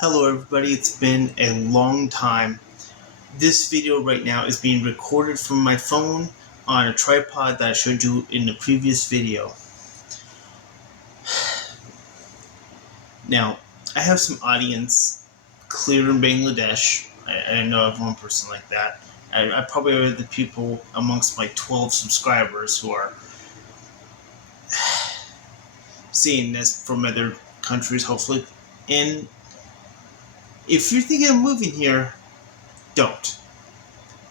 Hello everybody, it's been a long time. This video right now is being recorded from my phone on a tripod that I showed you in the previous video. Now, I have some audience clear in Bangladesh. I know I have one person like that. I probably have the people amongst my 12 subscribers who are seeing this from other countries, hopefully. And if you're thinking of moving here, don't.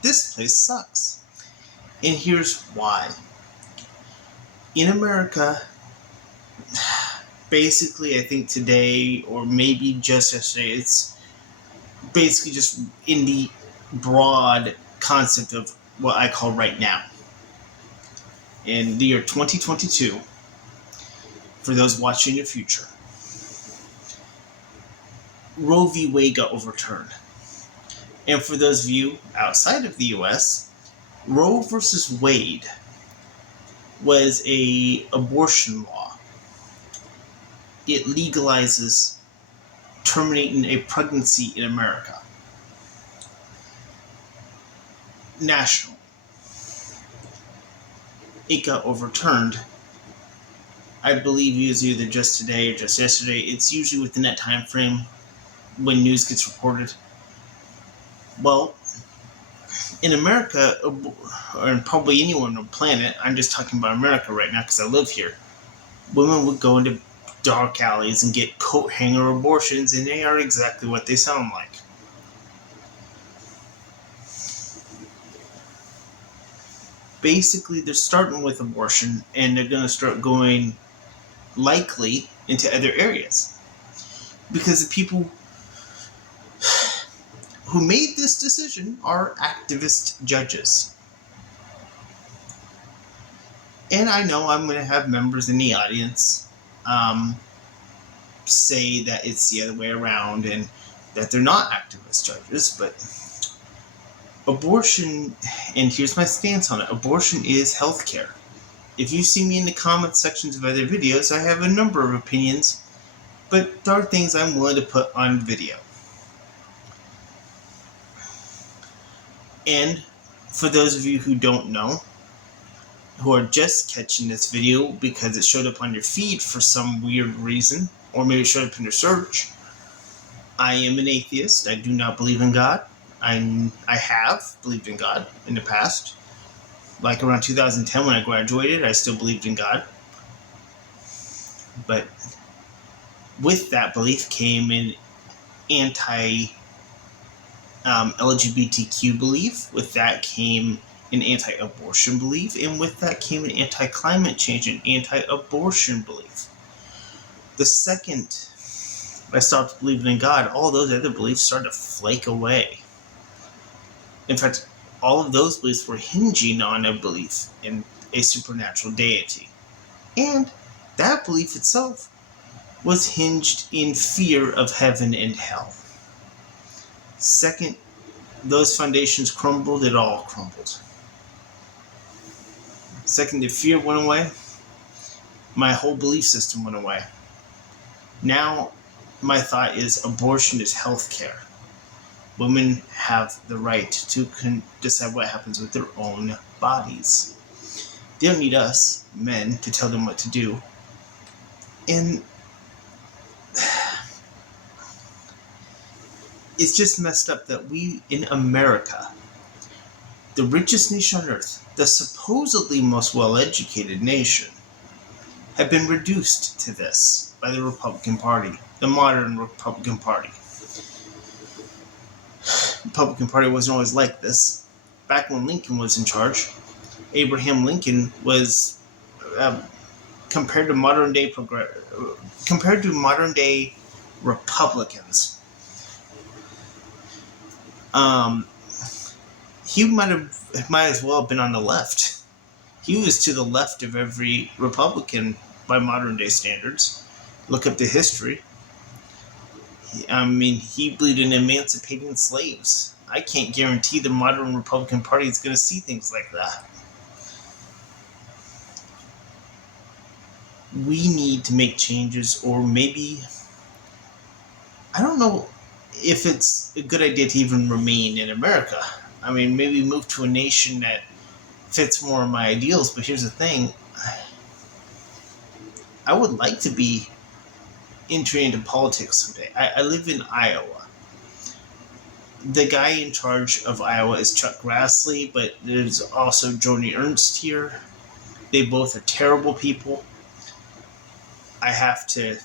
This place sucks. And here's why. In America, basically, I think today, or maybe just yesterday, it's basically just in the broad concept of what I call right now. In the year 2022, for those watching in the future, Roe V. Wade got overturned. And for those of you outside of the US, Roe versus Wade was an abortion law. It legalizes terminating a pregnancy in America. National. It got overturned. I believe it was either just today or just yesterday. It's usually within that time frame when news gets reported. Well, in America, or probably anyone on the planet, I'm just talking about America right now because I live here, women would go into dark alleys and get coat hanger abortions, and they are exactly what they sound like. Basically, they're starting with abortion, and they're going to start going likely into other areas. Because the people who made this decision are activist judges. And I know I'm going to have members in the audience say that it's the other way around and that they're not activist judges, but abortion, and here's my stance on it, abortion is healthcare. If you see me in the comment sections of other videos, I have a number of opinions, but there are things I'm willing to put on video. And for those of you who don't know, who are just catching this video because it showed up on your feed for some weird reason, or maybe it showed up in your search, I am an atheist. I do not believe in God. I have believed in God in the past. Like around 2010 when I graduated, I still believed in God. But with that belief came an anti-LGBTQ belief. With that came an anti-abortion belief. And with that came an anti-climate change and anti-abortion belief. The second I stopped believing in God, all those other beliefs started to flake away. In fact, all of those beliefs were hinging on a belief in a supernatural deity. And that belief itself was hinged in fear of heaven and hell. Second, those foundations crumbled, it all crumbled. Second, the fear went away, my whole belief system went away. Now, my thought is abortion is healthcare. Women have the right to decide what happens with their own bodies. They don't need us, men, to tell them what to do. And it's just messed up that we, in America, the richest nation on earth, the supposedly most well-educated nation, have been reduced to this by the Republican Party, the modern Republican Party. The Republican Party wasn't always like this. Back when Lincoln was in charge, Abraham Lincoln was compared to modern day Republicans. He might as well have been on the left. He was to the left of every Republican by modern day standards. Look up the history. I mean, he believed in emancipating slaves. I can't guarantee the modern Republican Party is going to see things like that. We need to make changes, or maybe, I don't know if it's a good idea to even remain in America. I mean, maybe move to a nation that fits more of my ideals, but here's the thing. I would like to be entering into politics someday. I live in Iowa. The guy in charge of Iowa is Chuck Grassley, but there's also Joni Ernst here. They both are terrible people. I have to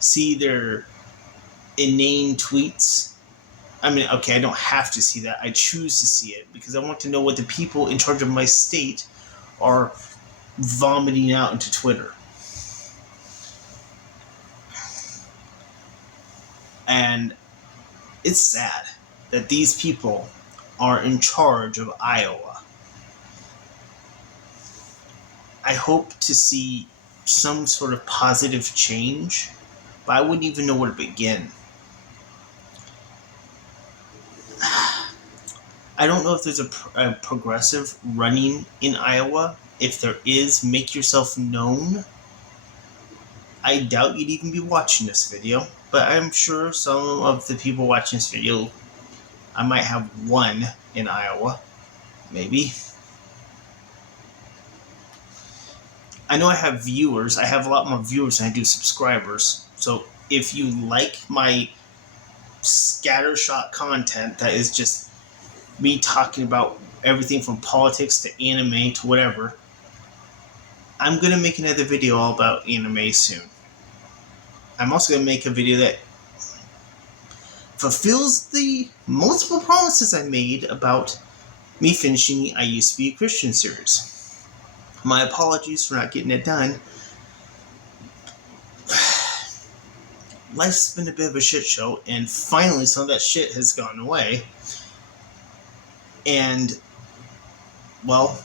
see their inane tweets. I mean, okay, I don't have to see that. I choose to see it because I want to know what the people in charge of my state are vomiting out into Twitter. And it's sad that these people are in charge of Iowa. I hope to see some sort of positive change, but I wouldn't even know where to begin. I don't know if there's a progressive running in Iowa. If there is, make yourself known. I doubt you'd even be watching this video, but I'm sure some of the people watching this video, I might have one in Iowa, maybe. I know I have viewers. I have a lot more viewers than I do subscribers. So if you like my scattershot content that is just me talking about everything from politics to anime to whatever, I'm going to make another video all about anime soon. I'm also going to make a video that fulfills the multiple promises I made about me finishing the I Used to Be a Christian series. My apologies for not getting it done. Life's been a bit of a shit show, and finally some of that shit has gone away. And, well,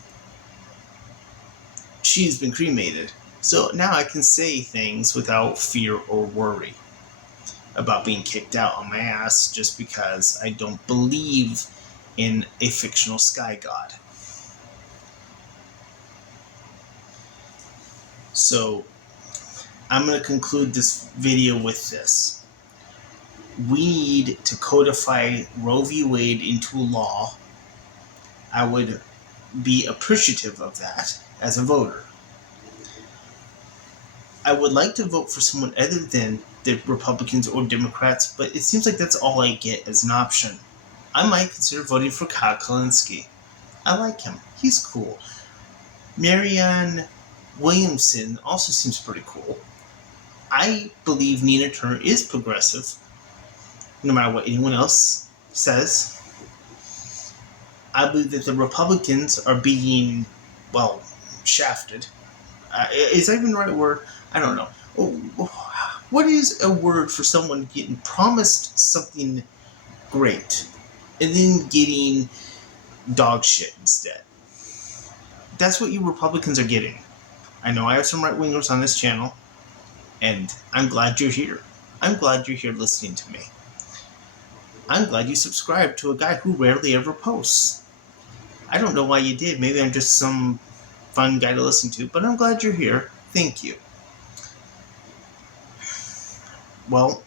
she's been cremated. So now I can say things without fear or worry about being kicked out on my ass just because I don't believe in a fictional sky god. So, I'm going to conclude this video with this. We need to codify Roe v. Wade into law. I would be appreciative of that as a voter. I would like to vote for someone other than the Republicans or Democrats, but it seems like that's all I get as an option. I might consider voting for Kyle Kalinske. I like him. He's cool. Marianne Williamson also seems pretty cool. I believe Nina Turner is progressive, no matter what anyone else says. I believe that the Republicans are being, well, shafted. Is that even the right word? I don't know. What is a word for someone getting promised something great and then getting dog shit instead? That's what you Republicans are getting. I know I have some right-wingers on this channel, and I'm glad you're here. I'm glad you're here listening to me. I'm glad you subscribed to a guy who rarely ever posts. I don't know why you did. Maybe I'm just some fun guy to listen to, but I'm glad you're here. Thank you. Well,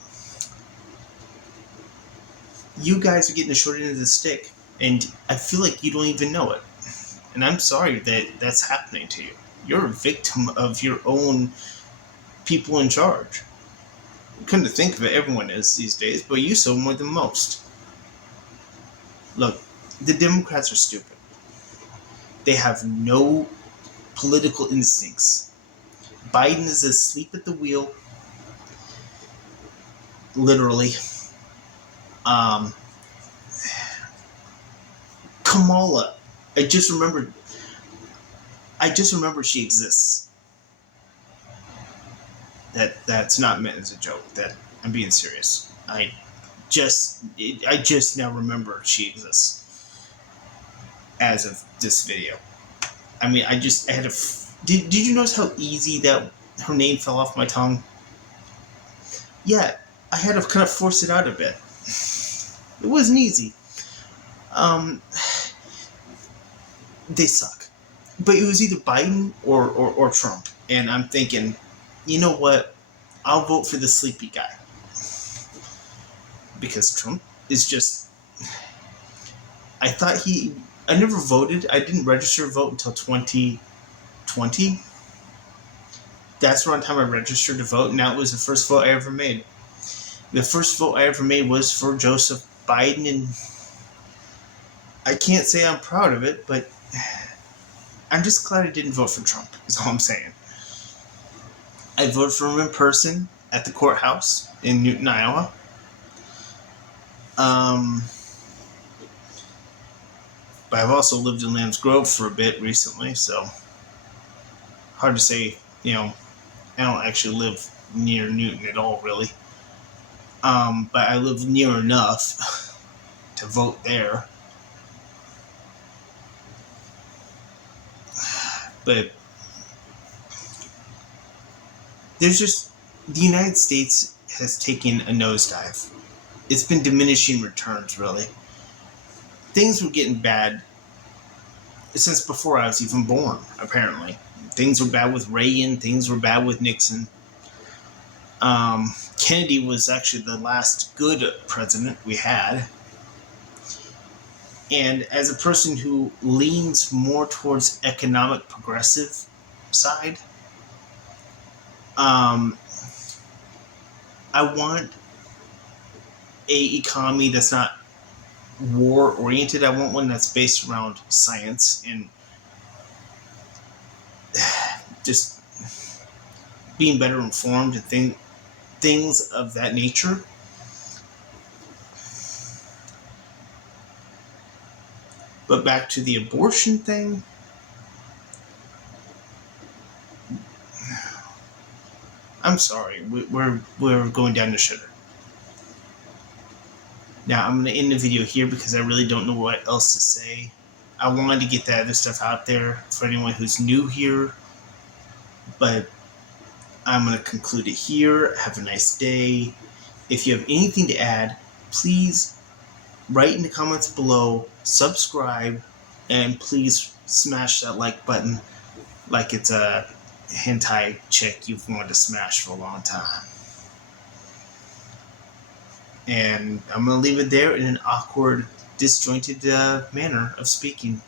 you guys are getting the short end of the stick, and I feel like you don't even know it. And I'm sorry that that's happening to you. You're a victim of your own people in charge. Come to think of it, everyone is these days, but you so more than most. Look, the Democrats are stupid. They have no political instincts. Biden is asleep at the wheel. Literally. Kamala. I just remembered she exists. That's not meant as a joke. That I'm being serious. I just now remember she exists as of this video. I mean, I had a. Did you notice how easy that her name fell off my tongue? Yeah, I had to kind of force it out a bit. It wasn't easy. They suck. But it was either Biden or Trump. And I'm thinking, you know what? I'll vote for the sleepy guy. because Trump is just. I never voted. I didn't register to vote until 2020. That's around the time I registered to vote, and that was the first vote I ever made. The first vote I ever made was for Joseph Biden, and I can't say I'm proud of it, but I'm just glad I didn't vote for Trump, is all I'm saying. I voted for him in person at the courthouse in Newton, Iowa. But I've also lived in Lambs Grove for a bit recently, so hard to say, I don't actually live near Newton at all, really. But I live near enough to vote there. But there's just, the United States has taken a nosedive. It's been diminishing returns, really. Things were getting bad since before I was even born, apparently. Things were bad with Reagan, things were bad with Nixon. Kennedy was actually the last good president we had. And as a person who leans more towards economic progressive side, I want a economy that's not war oriented. I want one that's based around science and just being better informed and things of that nature. But back to the abortion thing. I'm sorry, we're going down the shitter. Now I'm going to end the video here because I really don't know what else to say. I wanted to get that other stuff out there for anyone who's new here, but I'm going to conclude it here. Have a nice day. If you have anything to add, please write in the comments below, subscribe, and please smash that like button like it's a hentai chick you've wanted to smash for a long time. And I'm going to leave it there in an awkward, disjointed manner of speaking.